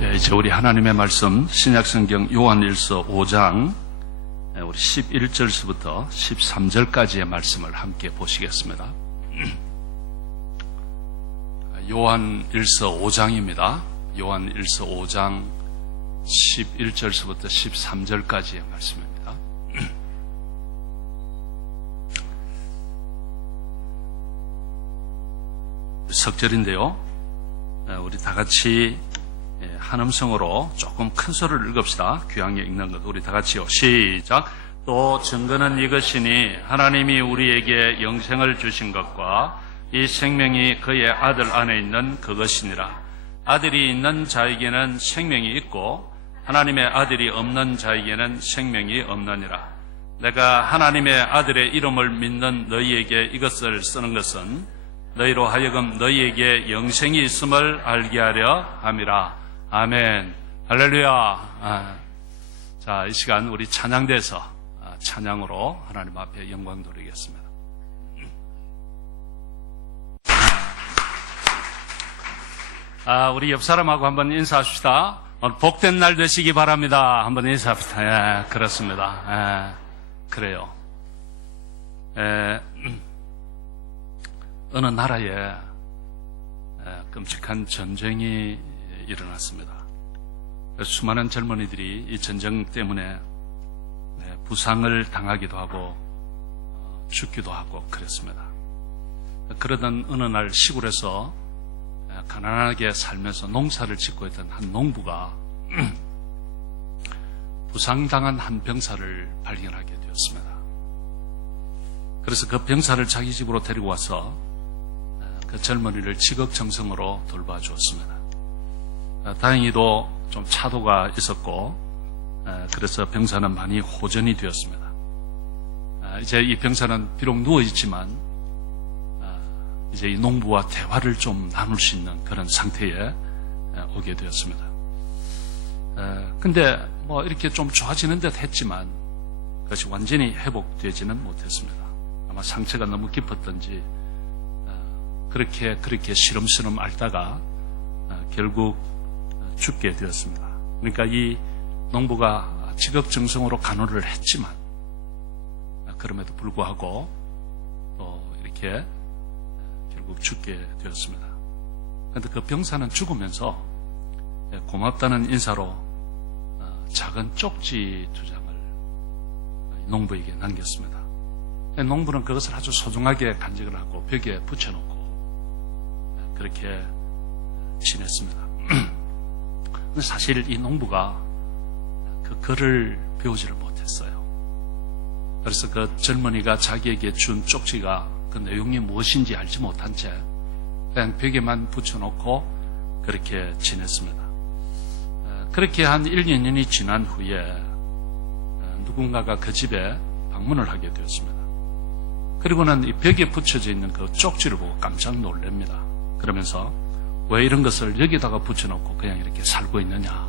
이제 우리 하나님의 말씀 신약성경 요한일서 5장 우리 11절서부터 13절까지의 말씀을 함께 보시겠습니다. 요한일서 5장입니다. 요한일서 5장 11절서부터 13절까지의 말씀입니다. 석절인데요. 우리 다 같이 한 음성으로 조금 큰 소리를 읽읍시다. 귀하게 읽는 것 우리 다 같이요. 시작. 또 증거는 이것이니 하나님이 우리에게 영생을 주신 것과 이 생명이 그의 아들 안에 있는 그것이니라. 아들이 있는 자에게는 생명이 있고 하나님의 아들이 없는 자에게는 생명이 없느니라. 내가 하나님의 아들의 이름을 믿는 너희에게 이것을 쓰는 것은 너희로 하여금 너희에게 영생이 있음을 알게 하려 함이라. 아멘. 할렐루야. 자, 이 시간 우리 찬양대에서 찬양으로 하나님 앞에 영광 돌리겠습니다. 우리 옆 사람하고 한번 인사합시다. 오늘 복된 날 되시기 바랍니다. 한번 인사합시다. 예, 그렇습니다. 그래요. 어느 나라에 끔찍한 전쟁이 일어났습니다. 수많은 젊은이들이 이 전쟁 때문에 부상을 당하기도 하고 죽기도 하고 그랬습니다. 그러던 어느 날 시골에서 가난하게 살면서 농사를 짓고 있던 한 농부가 부상당한 한 병사를 발견하게 되었습니다. 그래서 그 병사를 자기 집으로 데리고 와서 그 젊은이를 지극정성으로 돌봐주었습니다. 다행히도 좀 차도가 있었고 그래서 병사는 많이 호전이 되었습니다. 이제 이 병사는 비록 누워있지만 이제 이 농부와 대화를 좀 나눌 수 있는 그런 상태에 오게 되었습니다. 근데 뭐 이렇게 좀 좋아지는 듯 했지만 그것이 완전히 회복되지는 못했습니다. 아마 상처가 너무 깊었던지 그렇게 시름시름 앓다가 결국 죽게 되었습니다. 그러니까 이 농부가 지극정성으로 간호를 했지만 그럼에도 불구하고 또 이렇게 결국 죽게 되었습니다. 그런데 그 병사는 죽으면서 고맙다는 인사로 작은 쪽지 2장을 농부에게 남겼습니다. 농부는 그것을 아주 소중하게 간직을 하고 벽에 붙여놓고 그렇게 지냈습니다. 근데 사실 이 농부가 그 글을 배우지를 못했어요. 그래서 그 젊은이가 자기에게 준 쪽지가 그 내용이 무엇인지 알지 못한 채 그냥 벽에만 붙여놓고 그렇게 지냈습니다. 그렇게 한 1, 2년이 지난 후에 누군가가 그 집에 방문을 하게 되었습니다. 그리고는 이 벽에 붙여져 있는 그 쪽지를 보고 깜짝 놀랍니다. 그러면서 왜 이런 것을 여기다가 붙여놓고 그냥 이렇게 살고 있느냐.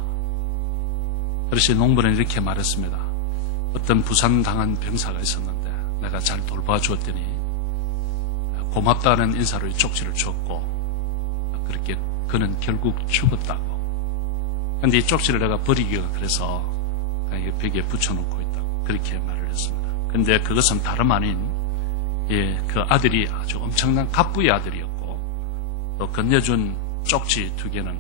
그래서 농부는 이렇게 말했습니다. 어떤 부상당한 병사가 있었는데 내가 잘 돌봐주었더니 고맙다는 인사로 이 쪽지를 줬고 그렇게 그는 결국 죽었다고. 그런데 이 쪽지를 내가 버리기가 그래서 그냥 벽에 붙여놓고 있다고 그렇게 말을 했습니다. 그런데 그것은 다름 아닌 그 아들이 아주 엄청난 갑부의 아들이었고 또 건네준 쪽지 2개는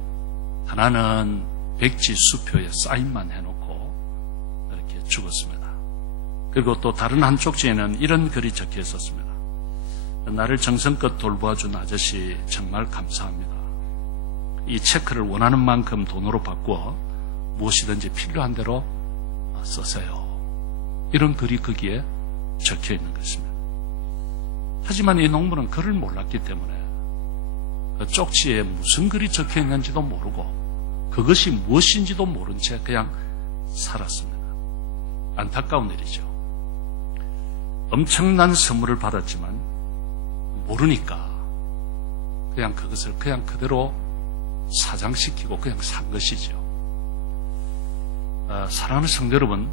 하나는 백지 수표에 사인만 해놓고 이렇게 죽었습니다. 그리고 또 다른 한 쪽지에는 이런 글이 적혀 있었습니다. 나를 정성껏 돌봐준 아저씨 정말 감사합니다. 이 체크를 원하는 만큼 돈으로 바꾸어 무엇이든지 필요한 대로 쓰세요. 이런 글이 거기에 적혀 있는 것입니다. 하지만 이 농부는 글을 몰랐기 때문에 그 쪽지에 무슨 글이 적혀 있는지도 모르고 그것이 무엇인지도 모른 채 그냥 살았습니다. 안타까운 일이죠. 엄청난 선물을 받았지만 모르니까 그냥 그것을 그냥 그대로 사장시키고 그냥 산 것이죠. 사랑하는 성도 여러분,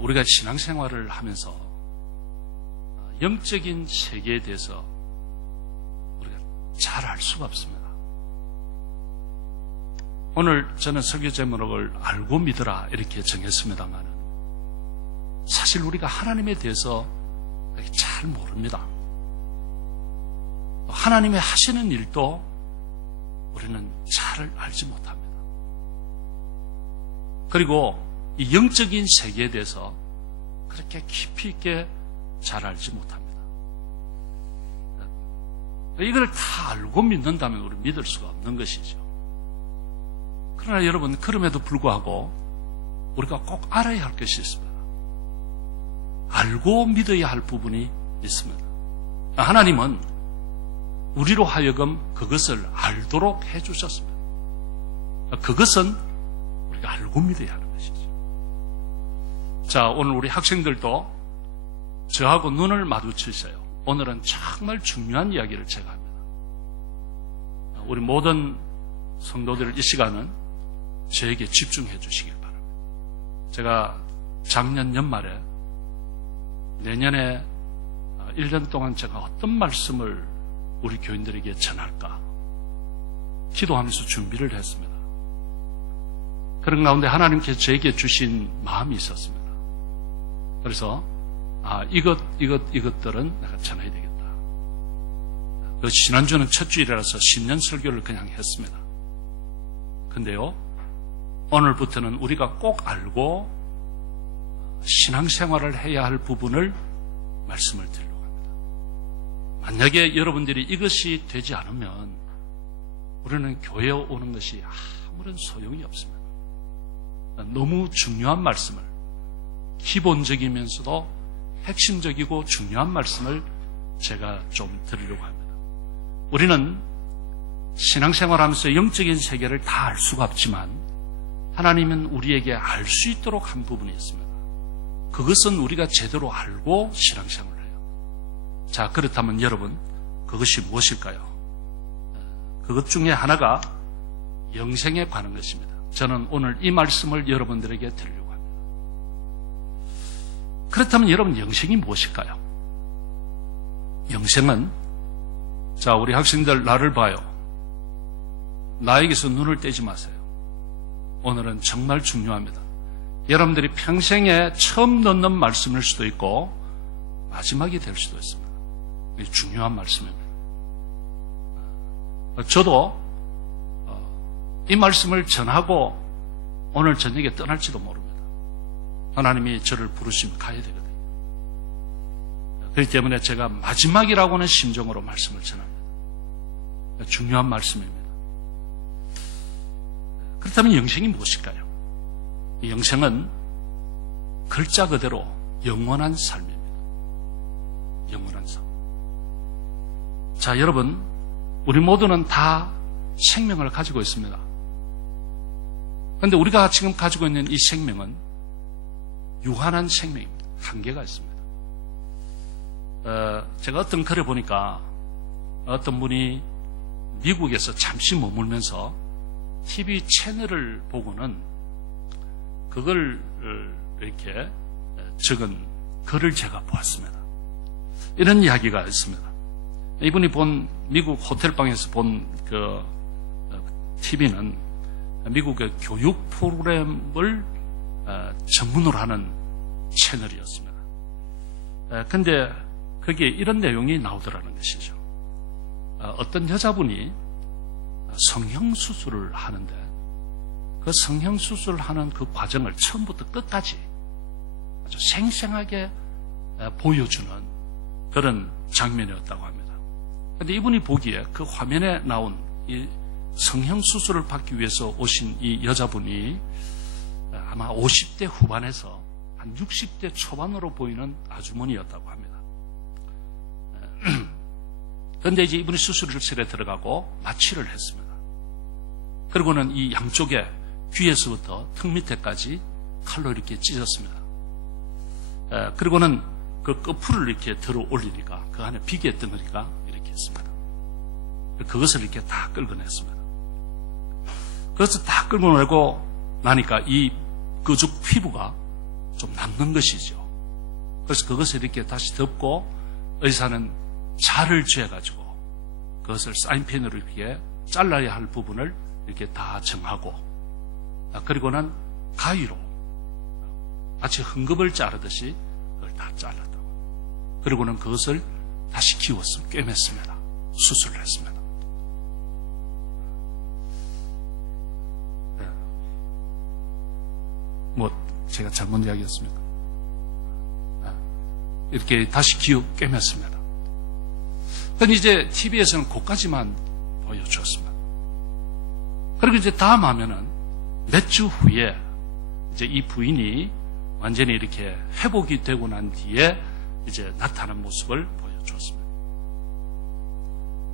우리가 신앙생활을 하면서 영적인 세계에 대해서 우리가 잘 알 수가 없습니다. 오늘 저는 설교 제목을 알고 믿어라 이렇게 정했습니다만 사실 우리가 하나님에 대해서 잘 모릅니다. 하나님의 하시는 일도 우리는 잘 알지 못합니다. 그리고 이 영적인 세계에 대해서 그렇게 깊이 있게 잘 알지 못합니다. 이걸 다 알고 믿는다면 우리 믿을 수가 없는 것이죠. 그러나 여러분, 그럼에도 불구하고 우리가 꼭 알아야 할 것이 있습니다. 알고 믿어야 할 부분이 있습니다. 하나님은 우리로 하여금 그것을 알도록 해주셨습니다. 그것은 우리가 알고 믿어야 하는 것이죠. 자, 오늘 우리 학생들도 저하고 눈을 마주치세요. 오늘은 정말 중요한 이야기를 제가 합니다. 우리 모든 성도들 이 시간은 저에게 집중해 주시길 바랍니다. 제가 작년 연말에 내년에 1년 동안 제가 어떤 말씀을 우리 교인들에게 전할까 기도하면서 준비를 했습니다. 그런 가운데 하나님께서 저에게 주신 마음이 있었습니다. 그래서 이것들은 내가 전해야 되겠다. 지난주는 첫 주일이라서 신년 설교를 그냥 했습니다. 근데요, 오늘부터는 우리가 꼭 알고 신앙생활을 해야 할 부분을 말씀을 드리려고 합니다. 만약에 여러분들이 이것이 되지 않으면 우리는 교회에 오는 것이 아무런 소용이 없습니다. 너무 중요한 말씀을, 기본적이면서도 핵심적이고 중요한 말씀을 제가 좀 드리려고 합니다. 우리는 신앙생활하면서 영적인 세계를 다 알 수가 없지만 하나님은 우리에게 알 수 있도록 한 부분이 있습니다. 그것은 우리가 제대로 알고 신앙생활을 해요. 자, 그렇다면 여러분, 그것이 무엇일까요? 그것 중에 하나가 영생에 관한 것입니다. 저는 오늘 이 말씀을 여러분들에게 드리려고 합니다. 그렇다면 여러분, 영생이 무엇일까요? 영생은, 자, 우리 학생들 나를 봐요. 나에게서 눈을 떼지 마세요. 오늘은 정말 중요합니다. 여러분들이 평생에 처음 듣는 말씀일 수도 있고 마지막이 될 수도 있습니다. 이게 중요한 말씀입니다. 저도 이 말씀을 전하고 오늘 저녁에 떠날지도 모릅니다. 하나님이 저를 부르시면 가야 되거든요. 그렇기 때문에 제가 마지막이라고 하는 심정으로 말씀을 전합니다. 중요한 말씀입니다. 그렇다면 영생이 무엇일까요? 영생은 글자 그대로 영원한 삶입니다. 영원한 삶. 자, 여러분, 우리 모두는 다 생명을 가지고 있습니다. 그런데 우리가 지금 가지고 있는 이 생명은 유한한 생명입니다. 한계가 있습니다. 제가 어떤 글을 보니까 어떤 분이 미국에서 잠시 머물면서 TV 채널을 보고는 그걸 이렇게 적은 글을 제가 보았습니다. 이런 이야기가 있습니다. 이분이 본 미국 호텔방에서 본 그 TV는 미국의 교육 프로그램을 전문으로 하는 채널이었습니다. 근데 거기에 이런 내용이 나오더라는 것이죠. 어떤 여자분이 성형수술을 하는데 그 성형수술을 하는 그 과정을 처음부터 끝까지 아주 생생하게 보여주는 그런 장면이었다고 합니다. 그런데 이분이 보기에 그 화면에 나온 이 성형수술을 받기 위해서 오신 이 여자분이 아마 50대 후반에서 한 60대 초반으로 보이는 아주머니였다고 합니다. 그런데 이제 이분이 수술실에 들어가고 마취를 했습니다. 그리고는 이 양쪽에 귀에서부터 턱 밑에까지 칼로 이렇게 찢었습니다. 그리고는 그 끝풀을 이렇게 들어 올리니까 그 안에 비계 덩어리가 이렇게 있습니다. 그것을 이렇게 다 끌어냈습니다. 그것을 다 끌어내고 나니까 이 끄죽 피부가 좀 남는 것이죠. 그래서 그것을 이렇게 다시 덮고 의사는 자를 쥐어가지고 그것을 사인펜으로 이렇게 잘라야 할 부분을 이렇게 다 정하고, 그리고는 가위로 마치 흥겁을 자르듯이 그걸 다 잘랐다고. 그리고는 그것을 다시 기워서 꿰맸습니다. 수술을 했습니다. 제가 잘못 이야기했습니까? 이렇게 다시 꿰맸습니다. 그럼 이제 TV에서는 그까지만 보여주었습니다. 그리고 이제 다음 화면은 몇 주 후에 이제 이 부인이 완전히 이렇게 회복이 되고 난 뒤에 이제 나타난 모습을 보여주었습니다.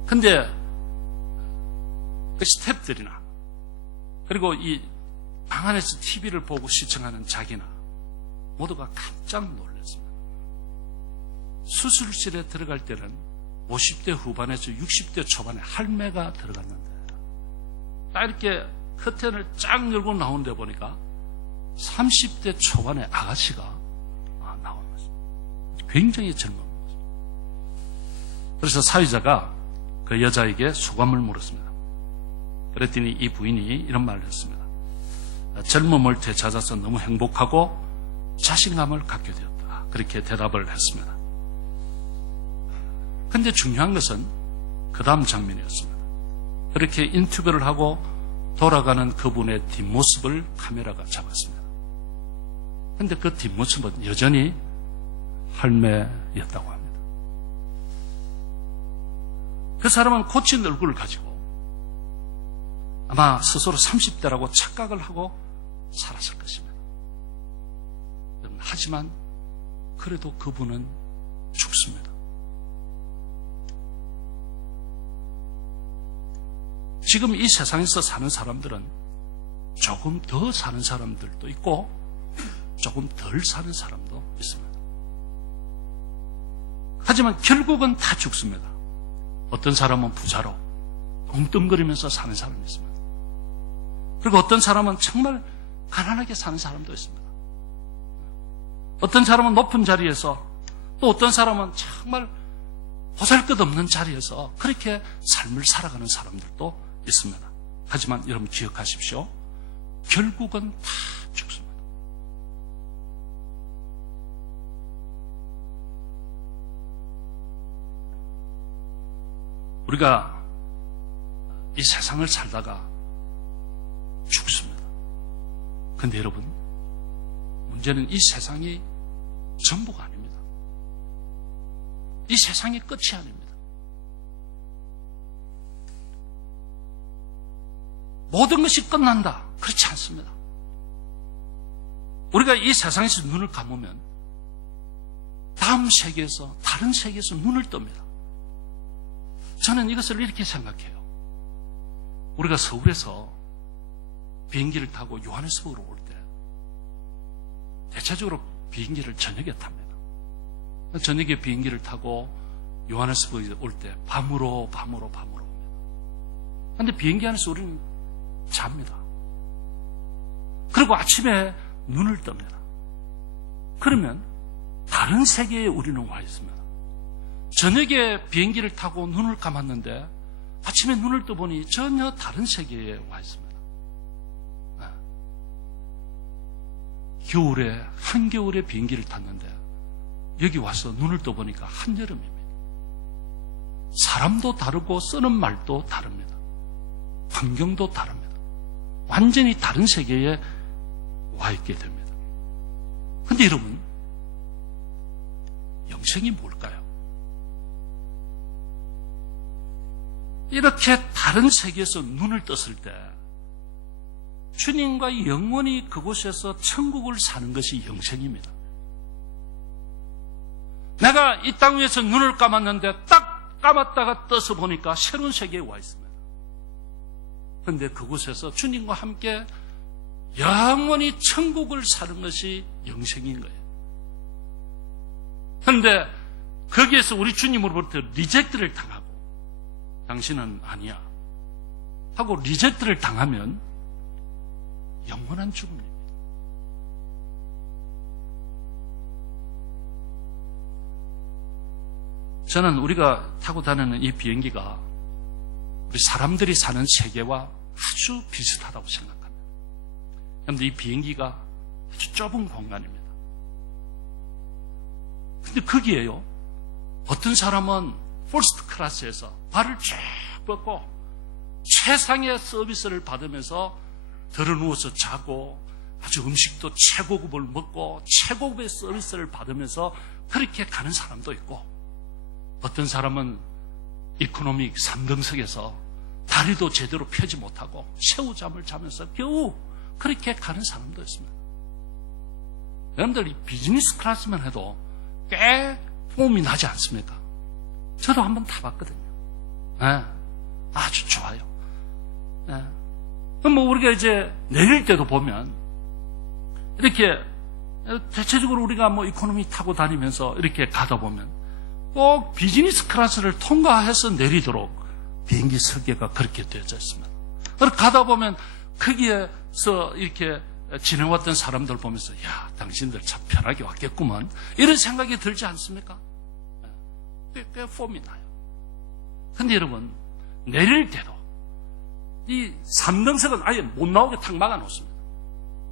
근데 그 스태프들이나 그리고 이 방 안에서 TV를 보고 시청하는 자기나 모두가 깜짝 놀랐습니다. 수술실에 들어갈 때는 50대 후반에서 60대 초반에 할매가 들어갔는데 딱 이렇게 커튼을 쫙 열고 나오는데 보니까 30대 초반의 아가씨가 나오는 거죠. 굉장히 젊은 거죠. 그래서 사회자가 그 여자에게 소감을 물었습니다. 그랬더니 이 부인이 이런 말을 했습니다. 젊음을 되찾아서 너무 행복하고 자신감을 갖게 되었다. 그렇게 대답을 했습니다. 근데 중요한 것은 그 다음 장면이었습니다. 그렇게 인터뷰를 하고 돌아가는 그분의 뒷모습을 카메라가 잡았습니다. 근데 그 뒷모습은 여전히 할매였다고 합니다. 그 사람은 고친 얼굴을 가지고 아마 스스로 30대라고 착각을 하고 살았을 것입니다. 하지만 그래도 그분은 죽습니다. 지금 이 세상에서 사는 사람들은 조금 더 사는 사람들도 있고 조금 덜 사는 사람도 있습니다. 하지만 결국은 다 죽습니다. 어떤 사람은 부자로 엉뚱거리면서 사는 사람이 있습니다. 그리고 어떤 사람은 정말 가난하게 사는 사람도 있습니다. 어떤 사람은 높은 자리에서, 또 어떤 사람은 정말 보잘것없는 자리에서 그렇게 삶을 살아가는 사람들도 있습니다. 하지만 여러분 기억하십시오. 결국은 다 죽습니다. 우리가 이 세상을 살다가 죽습니다. 근데 여러분, 문제는 이 세상이 전부가 아닙니다. 이 세상이 끝이 아닙니다. 모든 것이 끝난다. 그렇지 않습니다. 우리가 이 세상에서 눈을 감으면 다음 세계에서, 다른 세계에서 눈을 뜹니다. 저는 이것을 이렇게 생각해요. 우리가 서울에서 비행기를 타고 요하네스버그로 올 때 대체적으로 비행기를 저녁에 탑니다. 저녁에 비행기를 타고 요하네스버그에 올 때 밤으로 옵니다. 그런데 비행기 안에서 우리는 잡니다. 그리고 아침에 눈을 뜹니다. 그러면 다른 세계에 우리는 와 있습니다. 저녁에 비행기를 타고 눈을 감았는데 아침에 눈을 떠보니 전혀 다른 세계에 와 있습니다. 겨울에, 한겨울에 비행기를 탔는데 여기 와서 눈을 떠보니까 한여름입니다. 사람도 다르고 쓰는 말도 다릅니다. 환경도 다릅니다. 완전히 다른 세계에 와 있게 됩니다. 그런데 여러분, 영생이 뭘까요? 이렇게 다른 세계에서 눈을 떴을 때 주님과 영원히 그곳에서 천국을 사는 것이 영생입니다. 내가 이 땅 위에서 눈을 감았는데 딱 감았다가 떠서 보니까 새로운 세계에 와 있습니다. 그런데 그곳에서 주님과 함께 영원히 천국을 사는 것이 영생인 거예요. 그런데 거기에서 우리 주님으로부터 리젝트를 당하고 당신은 아니야 하고 리젝트를 당하면 영원한 죽음입니다. 저는 우리가 타고 다니는 이 비행기가 우리 사람들이 사는 세계와 아주 비슷하다고 생각합니다. 그런데 이 비행기가 아주 좁은 공간입니다. 근데 거기에요, 어떤 사람은 퍼스트 클래스에서 발을 쭉 뻗고 최상의 서비스를 받으면서 들어누워서 자고 아주 음식도 최고급을 먹고 최고급의 서비스를 받으면서 그렇게 가는 사람도 있고, 어떤 사람은 이코노미 3등석에서 다리도 제대로 펴지 못하고 새우잠을 자면서 겨우 그렇게 가는 사람도 있습니다. 여러분들, 이 비즈니스 클래스만 해도 꽤 폼이 나지 않습니까? 저도 한번 타봤거든요. 네, 아주 좋아요. 네. 그럼 뭐 우리가 이제 내릴 때도 보면 이렇게 대체적으로 우리가 뭐 이코노미 타고 다니면서 이렇게 가다 보면 꼭 비즈니스 클래스를 통과해서 내리도록 비행기 설계가 그렇게 되어져 있습니다. 그래서 가다 보면 거기에서 이렇게 지내왔던 사람들 보면서, 야, 당신들 참 편하게 왔겠구먼, 이런 생각이 들지 않습니까? 꽤 폼이 나요. 근데 여러분, 내릴 때도 이 3등석은 아예 못 나오게 탁 막아놓습니다.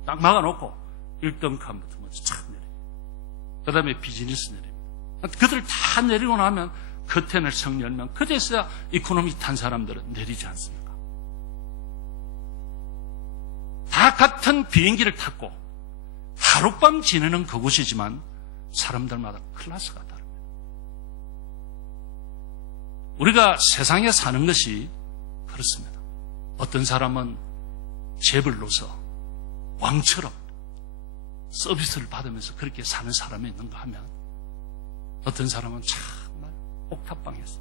딱 막아놓고 1등 칸부터 먼저 착 내려요. 그 다음에 비즈니스 내립니다. 그들 다 내리고 나면 커튼을 성 열면 그제서야 이코노미 탄 사람들은 내리지 않습니까? 다 같은 비행기를 탔고 하룻밤 지내는 그곳이지만 사람들마다 클래스가 다릅니다. 우리가 세상에 사는 것이 그렇습니다. 어떤 사람은 재벌로서 왕처럼 서비스를 받으면서 그렇게 사는 사람이 있는가 하면, 어떤 사람은 정말 옥탑방에서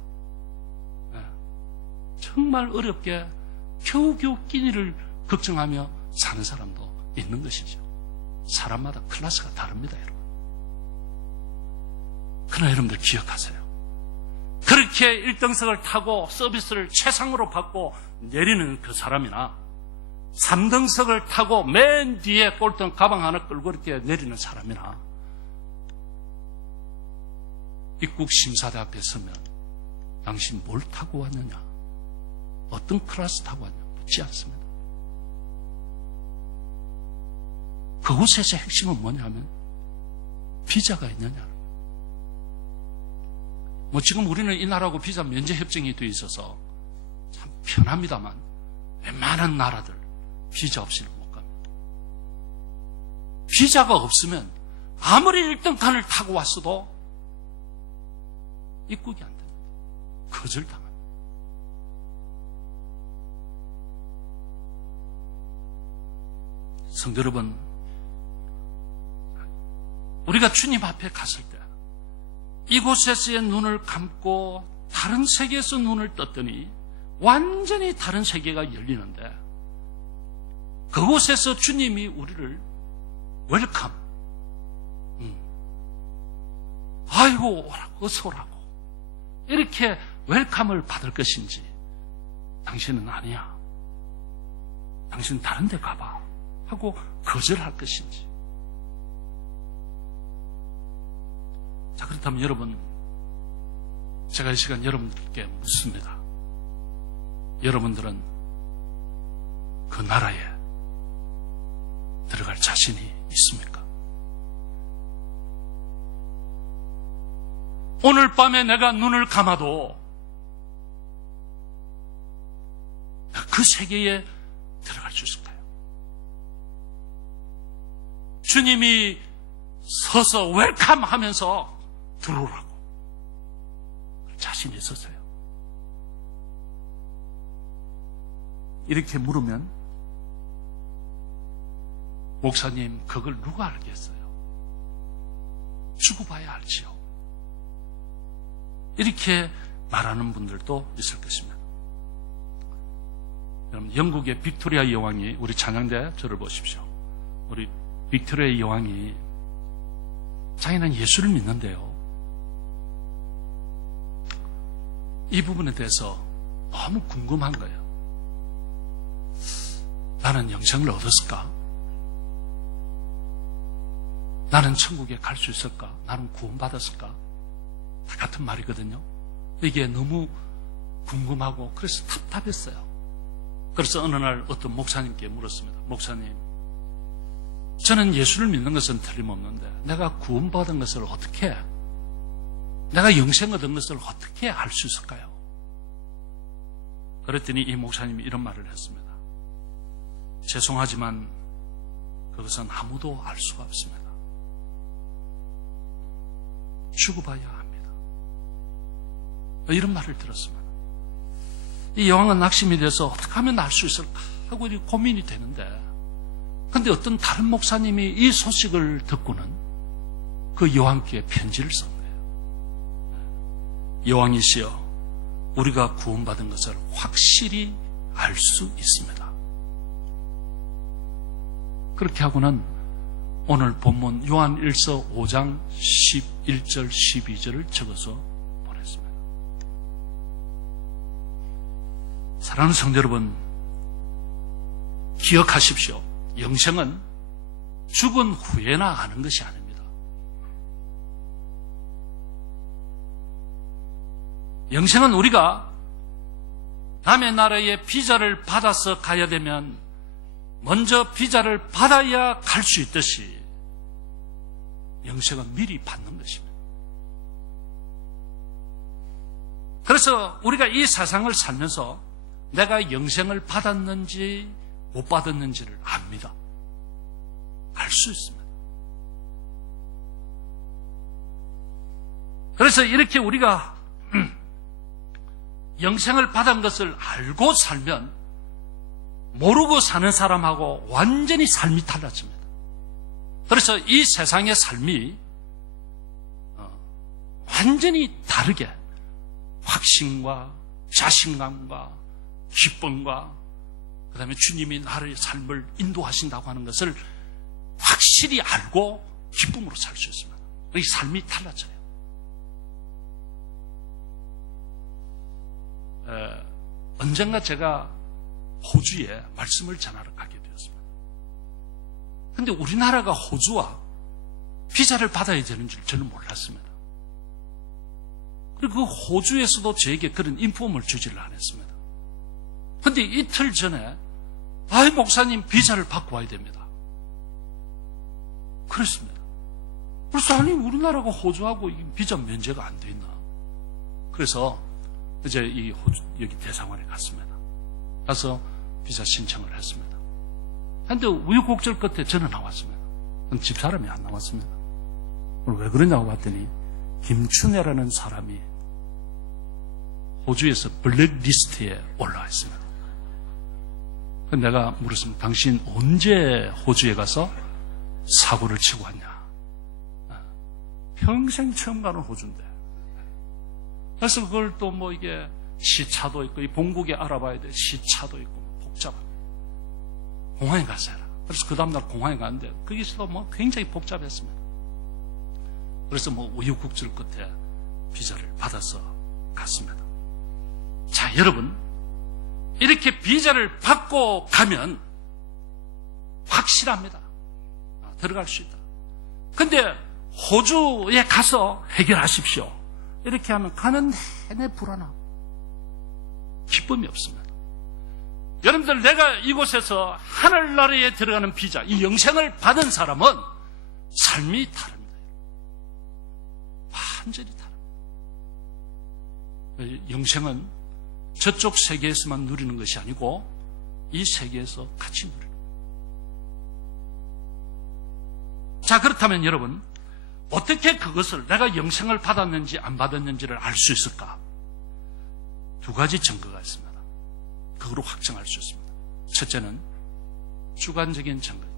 정말 어렵게 겨우겨우 끼니를 걱정하며 사는 사람도 있는 것이죠. 사람마다 클래스가 다릅니다, 여러분. 그러나 여러분들 기억하세요. 그렇게 1등석을 타고 서비스를 최상으로 받고 내리는 그 사람이나 3등석을 타고 맨 뒤에 꼴등 가방 하나 끌고 이렇게 내리는 사람이나 입국 심사대 앞에 서면 당신 뭘 타고 왔느냐, 어떤 클래스 타고 왔냐 묻지 않습니다. 그곳에서 핵심은 뭐냐면 비자가 있느냐. 뭐 지금 우리는 이 나라하고 비자 면제 협정이 되어 있어서 참 편합니다만 웬만한 나라들 비자 없이는 못 갑니다. 비자가 없으면 아무리 1등 칸을 타고 왔어도 입국이 안 됩니다. 거절당합니다. 성도 여러분, 우리가 주님 앞에 갔을 때 이곳에서의 눈을 감고 다른 세계에서 눈을 떴더니 완전히 다른 세계가 열리는데, 그곳에서 주님이 우리를 웰컴, 아이고 오라고, 어서 오라고 이렇게 웰컴을 받을 것인지, 당신은 아니야, 당신 다른 데 가봐 하고 거절할 것인지. 자, 그렇다면 여러분, 제가 이 시간 여러분들께 묻습니다. 여러분들은 그 나라에 들어갈 자신이 있습니까? 오늘 밤에 내가 눈을 감아도 그 세계에 들어갈 수 있을까요? 주님이 서서 웰컴 하면서 들어오라고 자신이 있었어요. 이렇게 물으면, 목사님, 그걸 누가 알겠어요? 죽어 봐야 알지요. 이렇게 말하는 분들도 있을 것입니다. 여러분, 영국의 빅토리아 여왕이, 우리 찬양대 저를 보십시오. 우리 빅토리아 여왕이 자기는 예수를 믿는데요, 이 부분에 대해서 너무 궁금한 거예요. 나는 영생을 얻었을까? 나는 천국에 갈 수 있을까? 나는 구원받았을까? 다 같은 말이거든요. 이게 너무 궁금하고 그래서 답답했어요. 그래서 어느 날 어떤 목사님께 물었습니다. 목사님, 저는 예수를 믿는 것은 틀림없는데 내가 구원받은 것을 어떻게, 내가 영생 얻은 것을 어떻게 알 수 있을까요? 그랬더니 이 목사님이 이런 말을 했습니다. 죄송하지만 그것은 아무도 알 수가 없습니다. 죽어봐야 합니다. 이런 말을 들었습니다. 이 여왕은 낙심이 돼서 어떻게 하면 알 수 있을까 하고 고민이 되는데, 근데 어떤 다른 목사님이 이 소식을 듣고는 그 여왕께 편지를 쓴 거예요. 여왕이시여, 우리가 구원받은 것을 확실히 알 수 있습니다. 그렇게 하고는 오늘 본문 요한 1서 5장 11절 12절을 적어서 보냈습니다. 사랑하는 성도 여러분, 기억하십시오. 영생은 죽은 후에나 아는 것이 아닙니다. 영생은 우리가 남의 나라에 비자를 받아서 가야 되면 먼저 비자를 받아야 갈 수 있듯이 영생은 미리 받는 것입니다. 그래서 우리가 이 세상을 살면서 내가 영생을 받았는지 못 받았는지를 압니다. 알 수 있습니다. 그래서 이렇게 우리가 영생을 받은 것을 알고 살면 모르고 사는 사람하고 완전히 삶이 달라집니다. 그래서 이 세상의 삶이 완전히 다르게 확신과 자신감과 기쁨과 그 다음에 주님이 나의 삶을 인도하신다고 하는 것을 확실히 알고 기쁨으로 살 수 있습니다. 이 삶이 달라져요. 언젠가 제가 호주에 말씀을 전하러 가게 되었습니다. 그런데 우리나라가 호주와 비자를 받아야 되는 줄 저는 몰랐습니다. 그리고 그 호주에서도 저에게 그런 인폼을 주지를 않았습니다. 그런데 이틀 전에 아이 목사님 비자를 받고 와야 됩니다. 그랬습니다. 그래서 아니 우리나라가 호주하고 비자 면제가 안 돼 있나? 그래서 이제 이 호주 여기 대사관에 갔습니다. 가서 비자 신청을 했습니다. 그런데 우여곡절 끝에 저는 나왔습니다. 집사람이 안 나왔습니다. 왜 그러냐고 봤더니 김춘혜라는 사람이 호주에서 블랙리스트에 올라와 있습니다. 그래서 내가 물었습니다. 당신 언제 호주에 가서 사고를 치고 왔냐? 평생 처음 가는 호주인데. 그래서 그걸 또 뭐 이게 시차도 있고 이 본국에 알아봐야 돼. 시차도 있고 복잡합니다. 공항에 갔어요. 그래서 그 다음날 공항에 갔는데 거기서도 뭐 굉장히 복잡했습니다. 그래서 뭐 우여곡절 끝에 비자를 받아서 갔습니다. 자, 여러분, 이렇게 비자를 받고 가면 확실합니다. 들어갈 수 있다. 근데 호주에 가서 해결하십시오. 이렇게 하면 가는 내내 불안하고 기쁨이 없습니다. 여러분들, 내가 이곳에서 하늘나라에 들어가는 비자, 이 영생을 받은 사람은 삶이 다릅니다. 완전히 다릅니다. 영생은 저쪽 세계에서만 누리는 것이 아니고 이 세계에서 같이 누리는 거예요. 자, 그렇다면 여러분, 어떻게 그것을 내가 영생을 받았는지 안 받았는지를 알 수 있을까? 두 가지 증거가 있습니다. 그거로 확정할 수 있습니다. 첫째는 주관적인 증거입니다.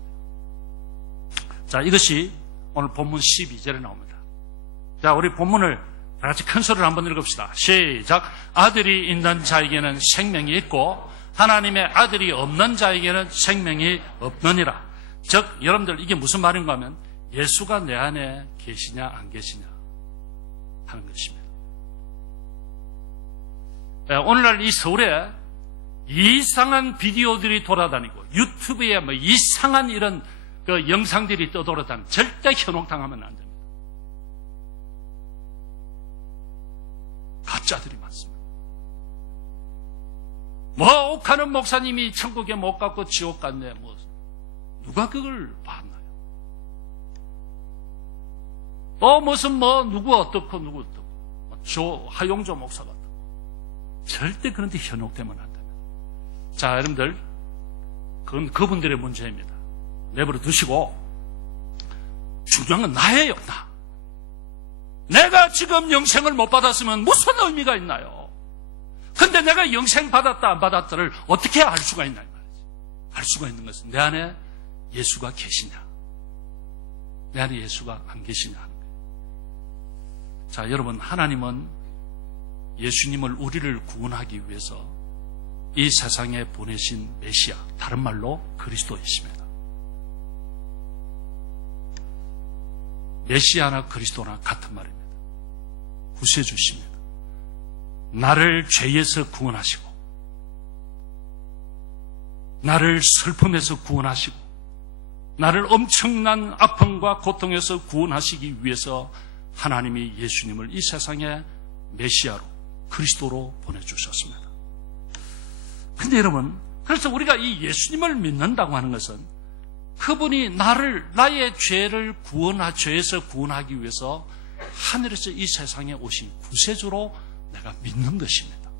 자, 이것이 오늘 본문 12절에 나옵니다. 자, 우리 본문을 다 같이 큰 소리로 한번 읽읍시다. 시작. 아들이 있는 자에게는 생명이 있고 하나님의 아들이 없는 자에게는 생명이 없느니라. 즉, 여러분들, 이게 무슨 말인가 하면 예수가 내 안에 계시냐 안 계시냐 하는 것입니다. 오늘날 이 서울에 이상한 비디오들이 돌아다니고 유튜브에 뭐 이상한 이런 그 영상들이 떠돌아다니고 절대 현혹당하면 안 됩니다. 가짜들이 많습니다. 뭐 옥하는 목사님이 천국에 못 갔고 지옥 갔네. 뭐 누가 그걸 봤나요? 무슨 누구 어떻고 누구 어떻고 하용조 목사가 어떻고 절대 그런 데 현혹되면 안 됩니다. 자, 여러분들 그건 그분들의 문제입니다. 내버려 두시고 중요한 건 나예요. 내가 지금 영생을 못 받았으면 무슨 의미가 있나요? 근데 내가 영생 받았다 안 받았다를 어떻게 알 수가 있나 이 말이지. 알 수가 있는 것은 내 안에 예수가 계시냐, 내 안에 예수가 안 계시냐 하는 거예요. 자, 여러분, 하나님은 예수님을 우리를 구원하기 위해서 이 세상에 보내신 메시아, 다른 말로 그리스도이십니다. 메시아나 그리스도나 같은 말입니다. 구세주십니다. 나를 죄에서 구원하시고 나를 슬픔에서 구원하시고 나를 엄청난 아픔과 고통에서 구원하시기 위해서 하나님이 예수님을 이 세상에 메시아로, 그리스도로 보내주셨습니다. 근데 여러분, 그래서 우리가 이 예수님을 믿는다고 하는 것은 그분이 나의 죄를 죄에서 구원하기 위해서 하늘에서 이 세상에 오신 구세주로 내가 믿는 것입니다.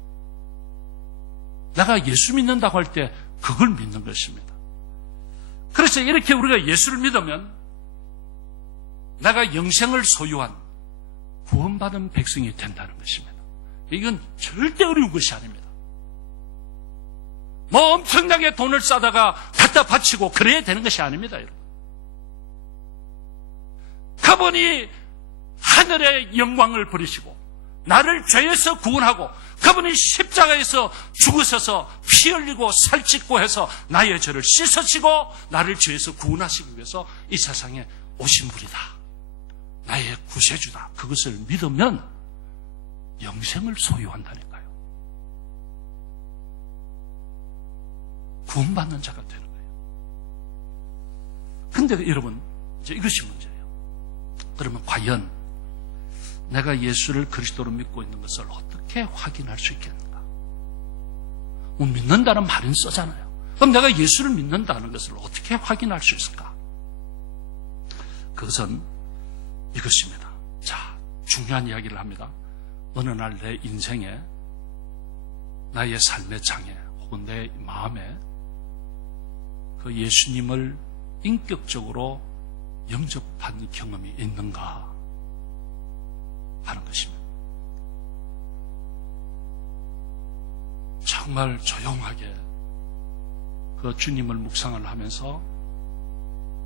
내가 예수 믿는다고 할 때 그걸 믿는 것입니다. 그래서 이렇게 우리가 예수를 믿으면 내가 영생을 소유한 구원받은 백성이 된다는 것입니다. 이건 절대 어려운 것이 아닙니다. 엄청나게 돈을 싸다가 갖다 바치고 그래야 되는 것이 아닙니다, 여러분. 그분이 하늘의 영광을 버리시고 나를 죄에서 구원하고 그분이 십자가에서 죽으셔서 피 흘리고 살찢고 해서 나의 죄를 씻으시고 나를 죄에서 구원하시기 위해서 이 세상에 오신 분이다. 나의 구세주다. 그것을 믿으면 영생을 소유한다니까요. 구원받는 자가 되는 거예요. 근데 여러분, 이제 이것이 문제예요. 그러면 과연 내가 예수를 그리스도로 믿고 있는 것을 어떻게 확인할 수 있겠는가? 믿는다는 말은 쓰잖아요. 그럼 내가 예수를 믿는다는 것을 어떻게 확인할 수 있을까? 그것은 이것입니다. 자, 중요한 이야기를 합니다. 어느 날 내 인생에, 나의 삶의 장애 혹은 내 마음에 그 예수님을 인격적으로 영접한 경험이 있는가 하는 것입니다. 정말 조용하게 그 주님을 묵상을 하면서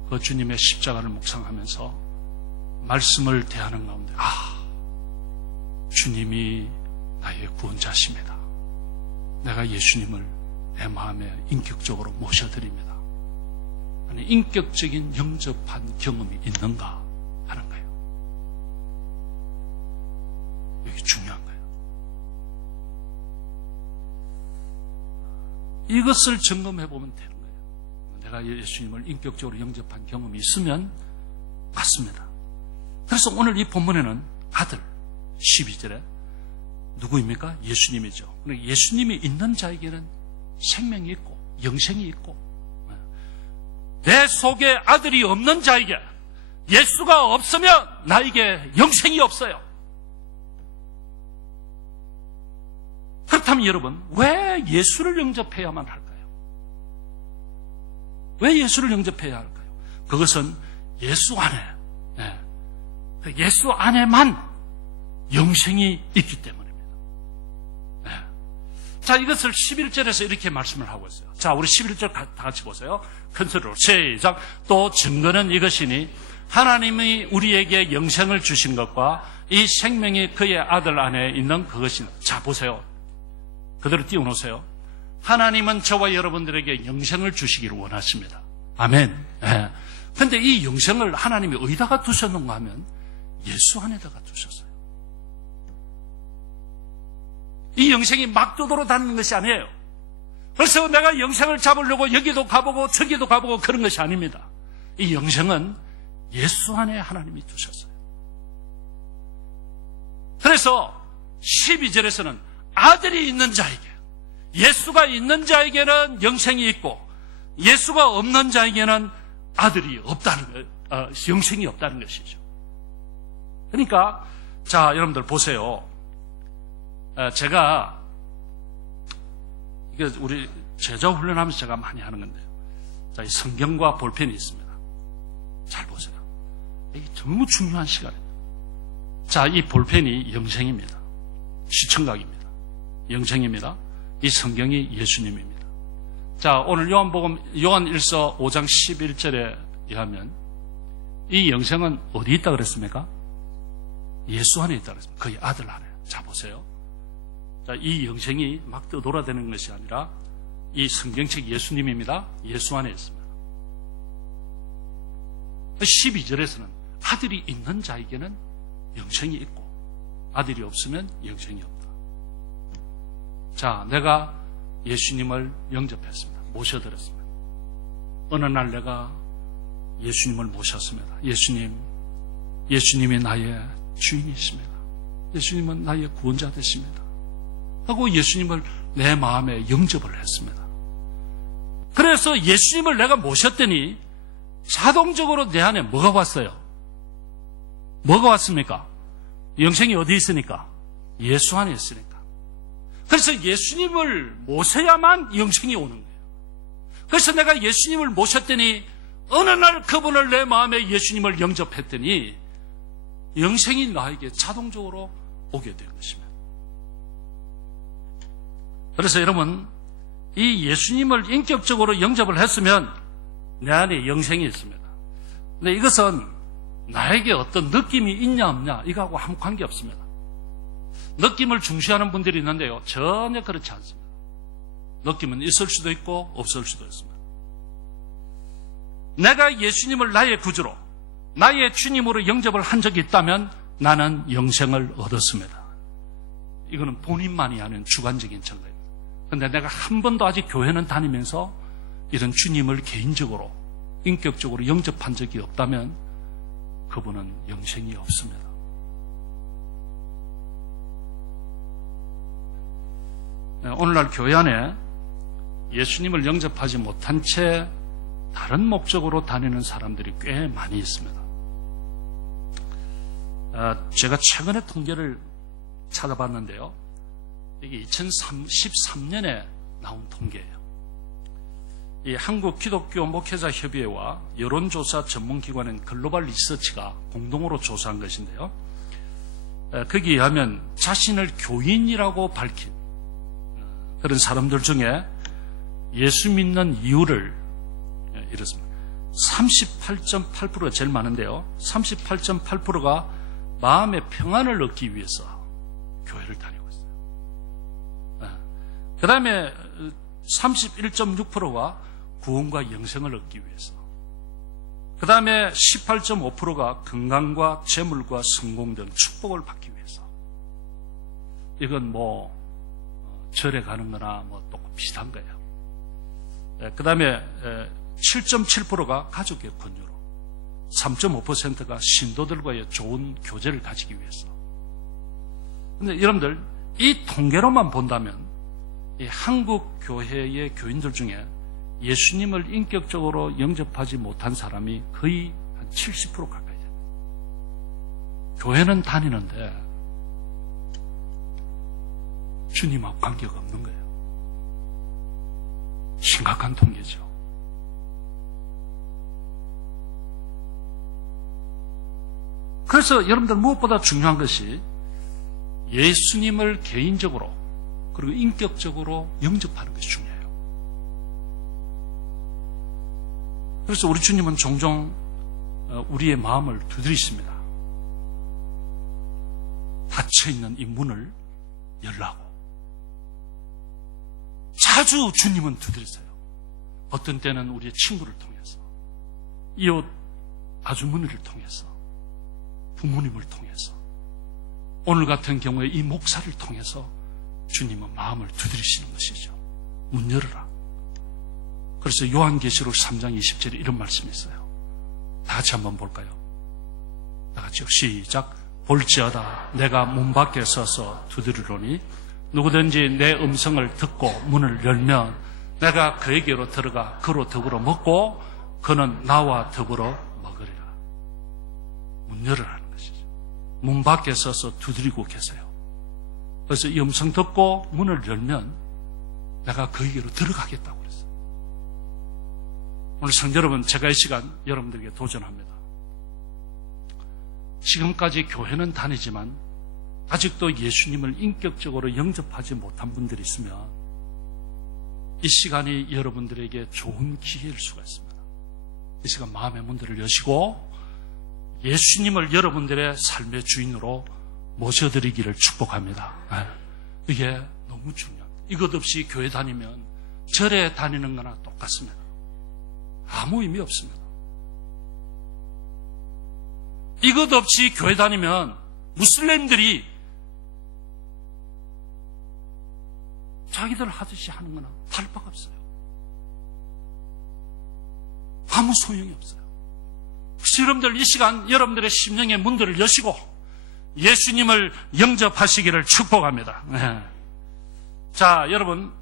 그 주님의 십자가를 묵상하면서 말씀을 대하는 가운데 주님이 나의 구원자십니다. 내가 예수님을 내 마음에 인격적으로 모셔드립니다. 아니, 인격적인 영접한 경험이 있는가 하는 거예요. 이게 중요한 거예요. 이것을 점검해 보면 되는 거예요. 내가 예수님을 인격적으로 영접한 경험이 있으면 맞습니다. 그래서 오늘 이 본문에는 아들 12절에 누구입니까? 예수님이죠. 예수님이 있는 자에게는 생명이 있고 영생이 있고, 내 속에 아들이 없는 자에게, 예수가 없으면 나에게 영생이 없어요. 그렇다면 여러분, 왜 예수를 영접해야만 할까요? 왜 예수를 영접해야 할까요? 그것은 예수 안에, 예수 안에만 영생이 있기 때문입니다. 자, 이것을 11절에서 이렇게 말씀을 하고 있어요. 자, 우리 11절 다 같이 보세요. 큰 소리로 시작. 또 증거는 이것이니 하나님이 우리에게 영생을 주신 것과 이 생명이 그의 아들 안에 있는 그것이니. 자, 보세요. 그대로 띄워놓으세요. 하나님은 저와 여러분들에게 영생을 주시기를 원하십니다. 아멘. 근데 이 영생을 하나님이 어디다가 두셨는가 하면 예수 안에다가 두셨어요. 이 영생이 막도도로 닿는 것이 아니에요. 그래서 내가 영생을 잡으려고 여기도 가보고 저기도 가보고 그런 것이 아닙니다. 이 영생은 예수 안에 하나님이 두셨어요. 그래서 12절에서는 아들이 있는 자에게, 예수가 있는 자에게는 영생이 있고 예수가 없는 자에게는 아들이 없다는 영생이 없다는 것이죠. 그러니까 자, 여러분들 보세요. 제가 이게 우리 제자 훈련하면서 제가 많이 하는 건데요. 자, 이 성경과 볼펜이 있습니다. 잘 보세요. 이게 너무 중요한 시간이에요. 자, 이 볼펜이 영생입니다. 시청각입니다. 영생입니다. 이 성경이 예수님입니다. 자, 오늘 요한복음 요한 1서 5장 11절에 의하면 이 영생은 어디 있다 그랬습니까? 예수 안에 있다 그랬습니다. 그의 아들 안에. 자, 보세요. 자, 이 영생이 막 떠돌아다니는 것이 아니라 이 성경책 예수님입니다. 예수 안에 있습니다. 12절에서는 아들이 있는 자에게는 영생이 있고 아들이 없으면 영생이 없다. 자, 내가 예수님을 영접했습니다. 모셔드렸습니다. 어느 날 내가 예수님을 모셨습니다. 예수님이 나의 주인이십니다. 예수님은 나의 구원자 되십니다. 하고 예수님을 내 마음에 영접을 했습니다. 그래서 예수님을 내가 모셨더니 자동적으로 내 안에 뭐가 왔어요? 뭐가 왔습니까? 영생이 어디 있으니까? 예수 안에 있으니까. 그래서 예수님을 모셔야만 영생이 오는 거예요. 그래서 내가 예수님을 모셨더니 어느 날 그분을 내 마음에 예수님을 영접했더니 영생이 나에게 자동적으로 오게 된 것입니다. 그래서 여러분, 이 예수님을 인격적으로 영접을 했으면 내 안에 영생이 있습니다. 근데 이것은 나에게 어떤 느낌이 있냐 없냐 이거하고 아무 관계 없습니다. 느낌을 중시하는 분들이 있는데요, 전혀 그렇지 않습니다. 느낌은 있을 수도 있고 없을 수도 있습니다. 내가 예수님을 나의 구주로, 나의 주님으로 영접을 한 적이 있다면 나는 영생을 얻었습니다. 이거는 본인만이 아는 주관적인 증거입니다. 그런데 내가 한 번도 아직 교회는 다니면서 이런 주님을 개인적으로 인격적으로 영접한 적이 없다면 그분은 영생이 없습니다. 오늘날 교회 안에 예수님을 영접하지 못한 채 다른 목적으로 다니는 사람들이 꽤 많이 있습니다. 제가 최근에 통계를 찾아봤는데요, 이게 2013년에 나온 통계예요. 이 한국 기독교 목회자 협의회와 여론조사 전문기관인 글로벌 리서치가 공동으로 조사한 것인데요, 거기에 의하면 자신을 교인이라고 밝힌 그런 사람들 중에 예수 믿는 이유를 이렇습니다. 38.8%가 제일 많은데요, 38.8%가 마음의 평안을 얻기 위해서 교회를 다니고 있어요. 그 다음에 31.6%가 구원과 영생을 얻기 위해서, 그 다음에 18.5%가 건강과 재물과 성공 등 축복을 받기 위해서. 이건 뭐 절에 가는 거나 뭐 똑같이 비슷한 거예요. 그 다음에 7.7%가 가족의 권유로, 3.5%가 신도들과의 좋은 교제를 가지기 위해서. 근데 여러분들, 이 통계로만 본다면 이 한국 교회의 교인들 중에 예수님을 인격적으로 영접하지 못한 사람이 거의 한 70% 가까이 됩니다. 교회는 다니는데 주님하고 관계가 없는 거예요. 심각한 통계죠. 그래서 여러분들, 무엇보다 중요한 것이 예수님을 개인적으로 그리고 인격적으로 영접하는 것이 중요해요. 그래서 우리 주님은 종종 우리의 마음을 두드리십니다. 닫혀있는 이 문을 열라고. 자주 주님은 두드리세요. 어떤 때는 우리의 친구를 통해서, 이웃 아주머니를 통해서, 부모님을 통해서, 오늘 같은 경우에 이 목사를 통해서 주님은 마음을 두드리시는 것이죠. 문 열어라. 그래서 요한계시록 3장 20절에 이런 말씀이 있어요. 다 같이 한번 볼까요? 다 같이요. 시작. 볼지어다 내가 문 밖에 서서 두드리노니 누구든지 내 음성을 듣고 문을 열면 내가 그에게로 들어가 그로 더불어 먹고 그는 나와 더불어 먹으리라. 문 열으라는 것이죠. 문 밖에 서서 두드리고 계세요. 그래서 이 음성 듣고 문을 열면 내가 그에게로 들어가겠다고 그랬어요. 오늘 성도 여러분, 제가 이 시간 여러분들에게 도전합니다. 지금까지 교회는 다니지만 아직도 예수님을 인격적으로 영접하지 못한 분들이 있으면 이 시간이 여러분들에게 좋은 기회일 수가 있습니다. 이 시간 마음의 문들을 여시고 예수님을 여러분들의 삶의 주인으로 모셔드리기를 축복합니다. 이게 너무 중요합니다. 이것 없이 교회 다니면 절에 다니는 거나 똑같습니다. 아무 의미 없습니다. 이것 없이 교회 다니면 무슬림들이 자기들 하듯이 하는 거나 다를 바가 없어요. 아무 소용이 없어요. 혹시 여러분들 이 시간 여러분들의 심령의 문들을 여시고 예수님을 영접하시기를 축복합니다. 네. 자, 여러분,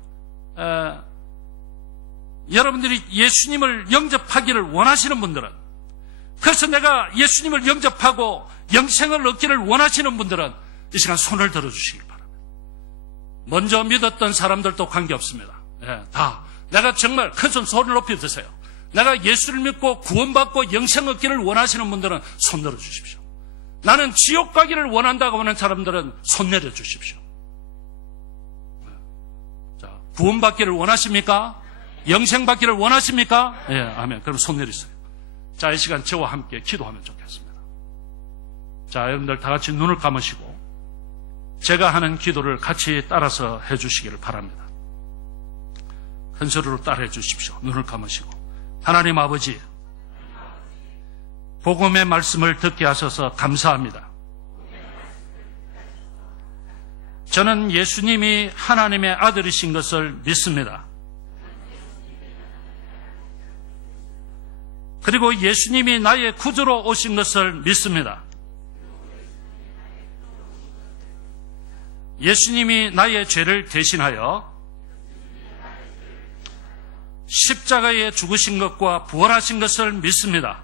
여러분들이 예수님을 영접하기를 원하시는 분들은, 그래서 내가 예수님을 영접하고 영생을 얻기를 원하시는 분들은 이 시간 손을 들어주시길 바랍니다. 먼저 믿었던 사람들도 관계없습니다. 네, 다 내가 정말 큰 손을 높이 드세요. 내가 예수를 믿고 구원받고 영생 얻기를 원하시는 분들은 손 들어주십시오. 나는 지옥 가기를 원한다고 하는 사람들은 손 내려주십시오. 자, 구원받기를 원하십니까? 영생 받기를 원하십니까? 예, 아멘. 그럼 손 내리세요. 자, 이 시간 저와 함께 기도하면 좋겠습니다. 자, 여러분들 다 같이 눈을 감으시고 제가 하는 기도를 같이 따라서 해주시기를 바랍니다. 큰 소리로 따라해 주십시오. 눈을 감으시고. 하나님 아버지, 복음의 말씀을 듣게 하셔서 감사합니다. 저는 예수님이 하나님의 아들이신 것을 믿습니다. 그리고 예수님이 나의 구주로 오신 것을 믿습니다. 예수님이 나의 죄를 대신하여 십자가에 죽으신 것과 부활하신 것을 믿습니다.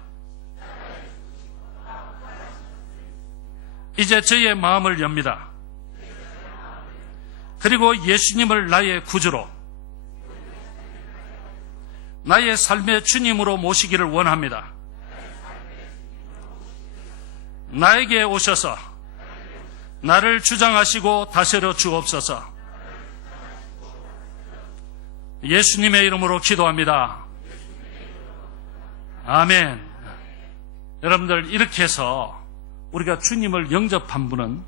이제 저의 마음을 엽니다. 그리고 예수님을 나의 구주로, 나의 삶의 주님으로 모시기를 원합니다. 나에게 오셔서 나를 주장하시고 다스려 주옵소서. 예수님의 이름으로 기도합니다. 아멘. 여러분들, 이렇게 해서 우리가 주님을 영접한 분은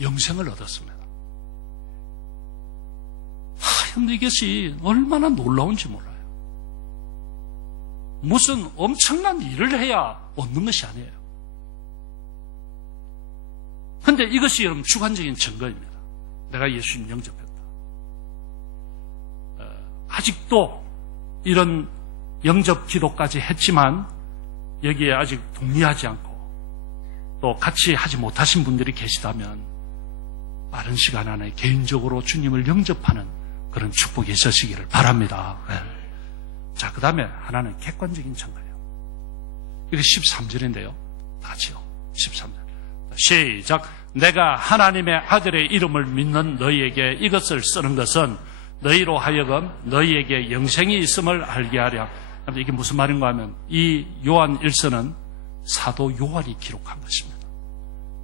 영생을 얻었습니다. 근데 이것이 얼마나 놀라운지 몰라요. 무슨 엄청난 일을 해야 얻는 것이 아니에요. 근데 이것이 여러분 주관적인 증거입니다. 내가 예수님 영접했다. 아직도 이런 영접 기도까지 했지만 여기에 아직 동의하지 않고 또 같이 하지 못하신 분들이 계시다면 빠른 시간 안에 개인적으로 주님을 영접하는 그런 축복이 있으시기를 바랍니다. 네. 자, 그 다음에 하나는 객관적인 증거예요. 이게 13절인데요. 다지요. 13절. 시작. 내가 하나님의 아들의 이름을 믿는 너희에게 이것을 쓰는 것은 너희로 하여금 너희에게 영생이 있음을 알게 하랴. 이게 무슨 말인가 하면 이 요한 1서는 사도 요한이 기록한 것입니다.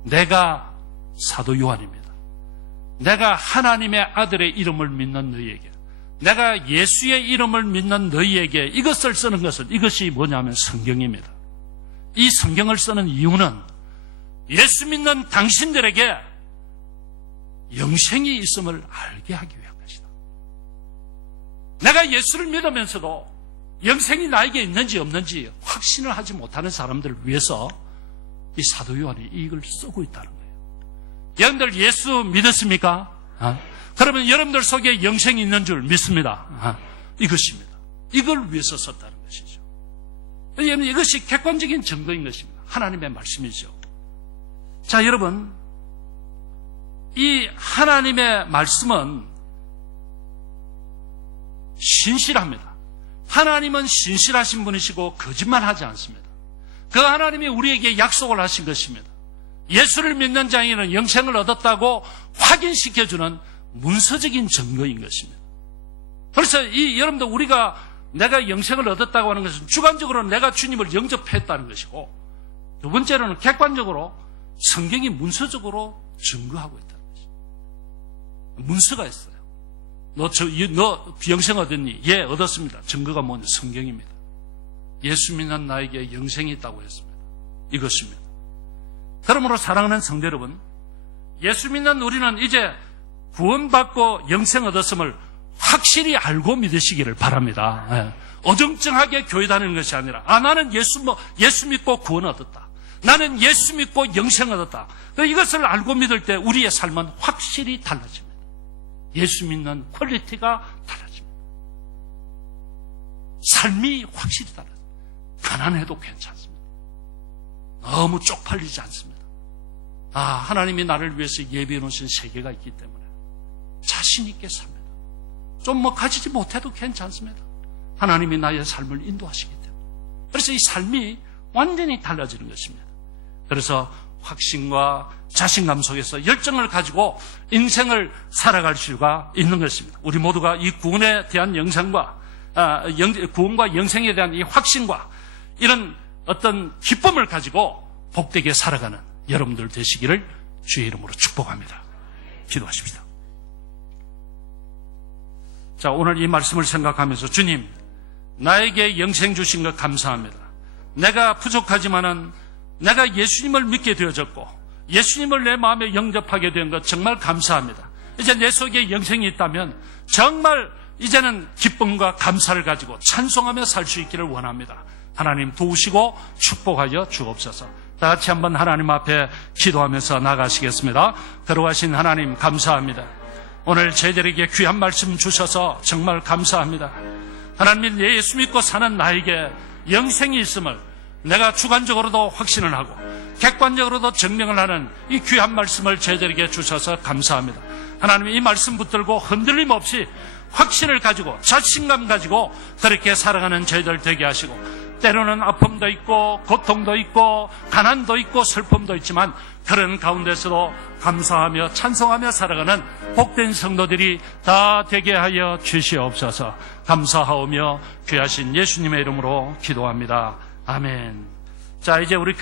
내가 사도 요한입니다. 내가 하나님의 아들의 이름을 믿는 너희에게, 내가 예수의 이름을 믿는 너희에게 이것을 쓰는 것은, 이것이 뭐냐면 성경입니다. 이 성경을 쓰는 이유는 예수 믿는 당신들에게 영생이 있음을 알게 하기 위한 것이다. 내가 예수를 믿으면서도 영생이 나에게 있는지 없는지 확신을 하지 못하는 사람들을 위해서 이 사도 요한이 이걸 쓰고 있다는 거예요. 여러분들 예수 믿었습니까? 그러면 여러분들 속에 영생이 있는 줄 믿습니다. 이것입니다. 이걸 위해서 썼다는 것이죠. 여러분, 이것이 객관적인 증거인 것입니다. 하나님의 말씀이죠. 자, 여러분, 이 하나님의 말씀은 신실합니다. 하나님은 신실하신 분이시고 거짓말하지 않습니다. 그 하나님이 우리에게 약속을 하신 것입니다. 예수를 믿는 자에게는 영생을 얻었다고 확인시켜주는 문서적인 증거인 것입니다. 그래서 여러분들 우리가 내가 영생을 얻었다고 하는 것은 주관적으로 내가 주님을 영접했다는 것이고, 두 번째로는 객관적으로 성경이 문서적으로 증거하고 있다는 것입니다. 문서가 있어요. 너 영생 얻었니? 예, 얻었습니다. 증거가 뭐냐? 성경입니다. 예수 믿는 나에게 영생이 있다고 했습니다. 이것입니다. 그러므로 사랑하는 성도 여러분, 예수 믿는 우리는 이제 구원받고 영생 얻었음을 확실히 알고 믿으시기를 바랍니다. 예. 어정쩡하게 교회 다니는 것이 아니라, 나는 예수 믿고 구원 얻었다. 나는 예수 믿고 영생 얻었다. 이것을 알고 믿을 때 우리의 삶은 확실히 달라집니다. 예수 믿는 퀄리티가 달라집니다. 삶이 확실히 달라집니다. 가난해도 괜찮습니다. 너무 쪽팔리지 않습니다. 하나님이 나를 위해서 예비해 놓으신 세계가 있기 때문에 자신 있게 삽니다. 좀 가지지 못해도 괜찮습니다. 하나님이 나의 삶을 인도하시기 때문에. 그래서 이 삶이 완전히 달라지는 것입니다. 그래서 확신과 자신감 속에서 열정을 가지고 인생을 살아갈 수가 있는 것입니다. 우리 모두가 이 구원에 대한 구원과 영생에 대한 이 확신과 이런 어떤 기쁨을 가지고 복되게 살아가는 여러분들 되시기를 주의 이름으로 축복합니다. 기도하십시다. 자, 오늘 이 말씀을 생각하면서 주님, 나에게 영생 주신 것 감사합니다. 내가 부족하지만은 내가 예수님을 믿게 되어졌고 예수님을 내 마음에 영접하게 된 것 정말 감사합니다. 이제 내 속에 영생이 있다면 정말 이제는 기쁨과 감사를 가지고 찬송하며 살 수 있기를 원합니다. 하나님 도우시고 축복하여 주옵소서. 다 같이 한번 하나님 앞에 기도하면서 나가시겠습니다. 거룩하신 하나님 감사합니다. 오늘 저희들에게 귀한 말씀 주셔서 정말 감사합니다. 하나님, 예수 믿고 사는 나에게 영생이 있음을 내가 주관적으로도 확신을 하고 객관적으로도 증명을 하는 이 귀한 말씀을 저희들에게 주셔서 감사합니다. 하나님, 이 말씀 붙들고 흔들림 없이 확신을 가지고 자신감 가지고 그렇게 살아가는 저희들 되게 하시고, 때로는 아픔도 있고 고통도 있고 가난도 있고 슬픔도 있지만 그런 가운데서도 감사하며 찬송하며 살아가는 복된 성도들이 다 되게 하여 주시옵소서. 감사하오며 귀하신 예수님의 이름으로 기도합니다. 아멘. 자, 이제 우리